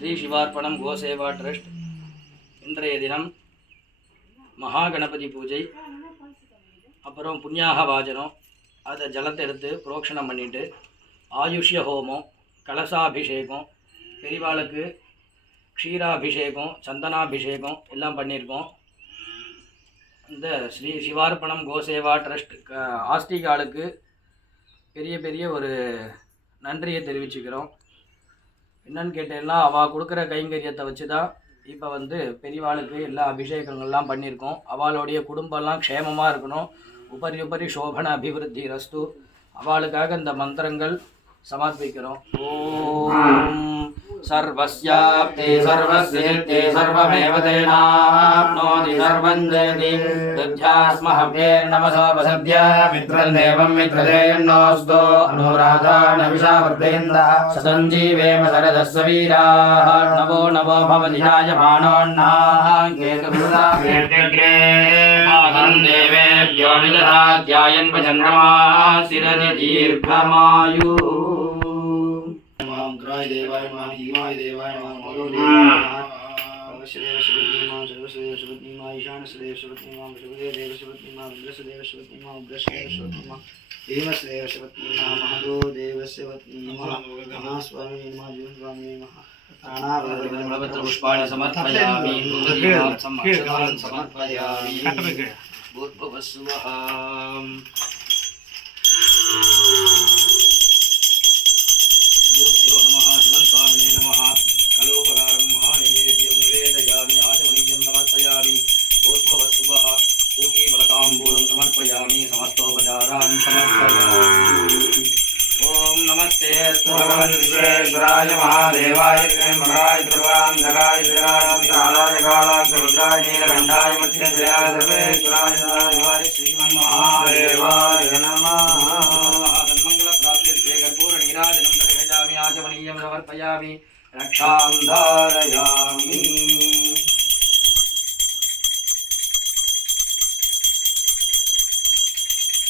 Sri சிவார்ப்பணம் கோசேவா trust இன்றைய தினம் மகாகணபதி பூஜை, அப்புறம் புண்ணியாக வாஜனம், அதை ஜலத்தை எடுத்து புரோக்ஷணம் பண்ணிவிட்டு ஆயுஷ்ய ஹோமம், கலசாபிஷேகம், பெரிவாளுக்கு க்ஷீராபிஷேகம், சந்தனாபிஷேகம் எல்லாம் பண்ணியிருக்கோம். இந்த ஸ்ரீ சிவார்ப்பணம் கோசேவா ட்ரஸ்ட் ஆஸ்திகாலுக்கு பெரிய ஒரு நன்றியை தெரிவிச்சுக்கிறோம். என்னன்னு கேட்டேன்னா, அவள் கொடுக்குற கைங்கரியத்தை வச்சு தான் இப்போ பெரியவாளுக்கு எல்லா அபிஷேகங்கள்லாம் பண்ணியிருக்கோம். அவளுடைய குடும்பம்லாம் க்ஷேமமாக இருக்கணும். உபரி சோபன அபிவிருத்தி ரஸ்து. அவளுக்காக இந்த மந்திரங்கள் சமர்ப்பிக்கிறோம். ஓம் सर्वस्याप्ते सर्वसिद्धे सर्वमेव तेनाप्नोति सर्वं जयति दध्यास्महव्येर्नमसोपसद्य मित्रं देवं मित्रदेयन्नोऽस्तु अनुराधानविषावर्तेन्द्रः ससञ्जीवेम शरदस्स वीराः नवो नवो भवधियायमानोऽन्नाः केतुभृताग्रे मातं देवेभ्यो निदधाध्यायन् भजन्द्रमाः शिरदि दीर्घमायुः देवाय नमः हिमाय देवाय नमः मरो देवाय श्रेय सुभद्री मां सर्वश्रेय सुभद्री मां ईशान श्रेय सुभद्री मां सुभदेव देव सुभद्री मां रुद्रदेव सुभद्री मां उग्रश्रेय सुभद्री मां देवश्रेय सुभद्री मां महादो देवस्य वत्नी नमः महास्वामी नमः जीवस्वामी नमः तानावरवत्र पुष्पाणि समर्पयामि समर्पयामि भूर्भुवस्सुवः गुरुभ्यो नमः शिवं स्वामिने नमः कलोपकारं महानैवेद्यं निवेदयामि आचमनीयं समर्पयामि भूर्भुवस्सुवः पूगीफलताम्बूलं समर्पयामि समस्तोपचारान् समर्पयामि ॐ नमस्ते विश्वेश्वराय महादेवाय त्र्यम्बकाय ध्रुवान्धकाय त्रिकालाय कालाग्ररुद्राय नीलकण्ठाय मृत्युञ्जयाय सर्वेश्वराय सदाशिवाय श्रीमन्महादेवाय नमः सन्मङ्गलप्राप्त्यर्थे कर्पूरनीराजनं आचमनीयं समर्पयामि रक्षां धारयामि।